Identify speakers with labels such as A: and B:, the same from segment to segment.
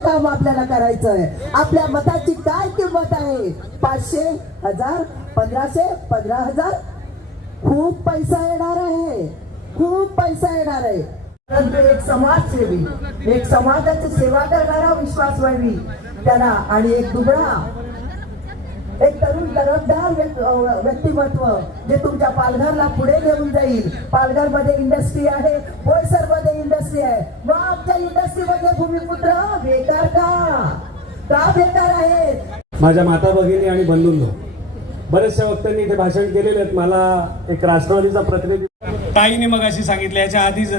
A: काम आपल्याला करायचं आहे आपल्या मताची काय किंमत आहे? पाचशे हजार पंधराशे पंधरा हजार. खूप पैसा येणार आहे. खूप पैसा येणार आहे. परंतु एक समाजसेवी एक समाजाची सेवा करणारा विश्वास व्हावी त्याला आणि एक दुबळा एक तरुण तरफदार व्यक्तिमत्व जे तुमच्या पालघरला पुढे घेऊन जाईल. पालघरमध्ये इंडस्ट्री आहे. बोईसरमध्ये इंडस्ट्री आहे. मग आमच्या इंडस्ट्री मध्ये भूमिपुत्र बेकार का? का बेकार आहेत?
B: माझ्या माता भगिनी आणि बंधूंनो बरेचशा वक्त्यांनी इथे भाषण केलेले आहेत. मला एक राष्ट्रवादीचा प्रतिनिधी ताईने मग अशी सांगितलं याच्या आधीच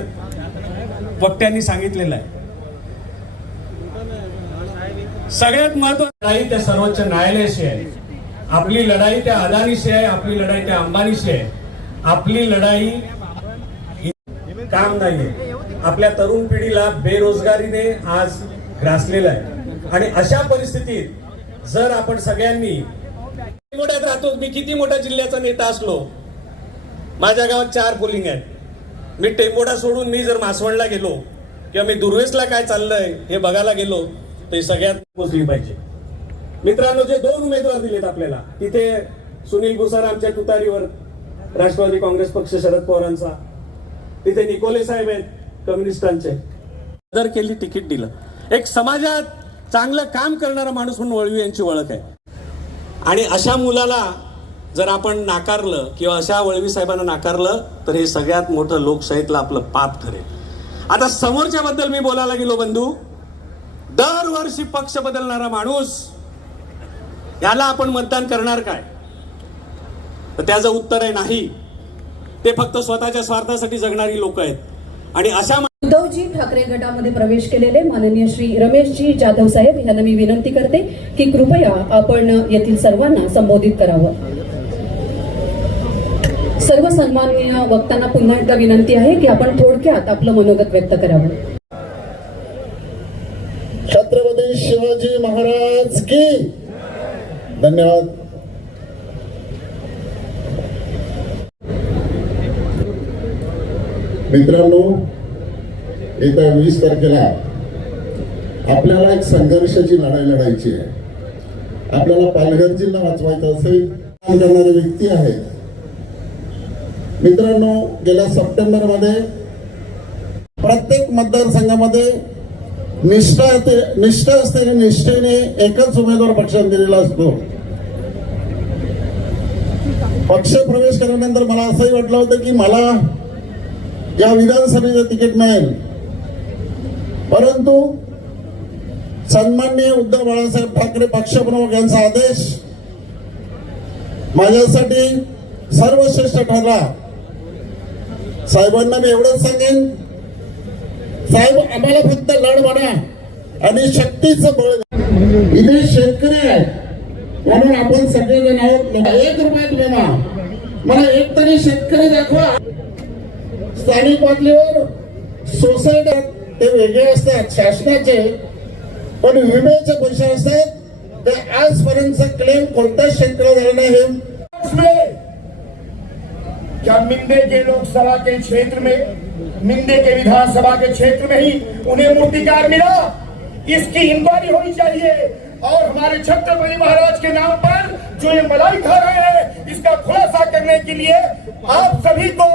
B: वक्त्यांनी सांगितलेलं आहे. सगळ्यात महत्वाची त्या सर्वोच्च न्यायालयाशी आहे. आपली लढाई त्या अदानीशी आहे आपली लढाई त्या अंबानीशी आहे. आपली लढाई काम नाहीये. आपल्या तरुण पिढीला बेरोजगारीने आज ग्रासलेला आहे. आणि अशा परिस्थितीत जर आपण सगळ्यांनी मोठ्यात राहतो मी किती मोठ्या जिल्ह्याचा नेता असलो माझ्या गावात चार पोलिंग आहेत. मी टेंबोडा सोडून मी जर मासवणला गेलो किंवा मी दुर्वेसला काय चाललंय हे बघायला गेलो ते सगळ्यात पोचली पाहिजे. मित्रांनो जे दोन उमेदवार दिलेत आपल्याला तिथे सुनील भुसार आमच्या तुतारीवर राष्ट्रवादी काँग्रेस पक्ष शरद पवारांचा तिथे निकोले साहेब आहेत कम्युनिस्टांचे. दर केली तिकीट दिलं. एक समाजात चांगलं काम करणारा माणूस म्हणून वळवी यांची ओळख आहे. आणि अशा मुलाला जर आपण नाकारलं किंवा अशा वळवी साहेबांना नाकारलं तर हे सगळ्यात मोठं लोकशाहीतलं आपलं पाप ठरेल. आता समोरच्या बद्दल मी बोलायला गेलो बंधू. दरवर्षी पक्ष बदलणारा माणूस याला आपण मतदान करणार काय? तर त्याचं उत्तर आहे नाही. ते फक्त स्वतःच्या स्वार्थासाठी जगणारी लोक आहेत. आणि अशा
C: उद्धवजी ठाकरे गटामध्ये प्रवेश केलेले माननीय श्री रमेशजी जाधव साहेब यांना मी विनंती करते की कृपया आपण येथील सर्वांना संबोधित करावं. सर्व सन्माननीय वक्तांना पुन्हा एकदा विनंती आहे की आपण थोडक्यात आपलं मनोगत व्यक्त करावं.
D: छत्रपती शिवाजी महाराज की धन्यवाद. मित्रांनो येत्या वीस तारखेला आपल्याला एक संघर्षाची लढाई लढायची आहे. आपल्याला पालघर जिल्हा वाचवायचा असेल काम करणारे व्यक्ती आहेत. मित्रांनो गेल्या सप्टेंबरमध्ये प्रत्येक मतदारसंघामध्ये निष्ठा निष्ठा असते आणि निष्ठेने एकच उमेदवार पक्षाने दिलेला असतो. पक्ष प्रवेश केल्यानंतर मला असंही वाटलं होतं की मला या विधानसभेचं तिकीट मिळेल. परंतु सन्माननीय उद्धव बाळासाहेब ठाकरे पक्षप्रमुख यांचा आदेश माझ्यासाठी सर्वश्रेष्ठ ठरला. साहेबांना मी एवढंच सांगेन. साहेब आम्हाला फक्त लढ म्हणा. आणि शक्तीचं बळ इथे शेतकरी आहे म्हणून आपण सगळेजण आहोत. एक रुपयात विमा मला एक तरी शेतकरी दाखवा. स्थानिक पातळीवर सोसायटी ते वेगळे असतात शासनाचे. पण विम्याचे पैसे असतात. ते आजपर्यंत क्लेम कोणत्याच शेतकऱ्याला झाला नाही. हे
E: क्या मिंदे के लोकसभा के क्षेत्र में, मिंदे के विधानसभा के क्षेत्र में ही उन्हें मूर्तिकार मिला? इसकी इंक्वायरी होनी चाहिए। और हमारे छत्रपति महाराज के नाम पर जो ये मलाई खा रहे हैं, इसका खुलासा करने के लिए आप सभी को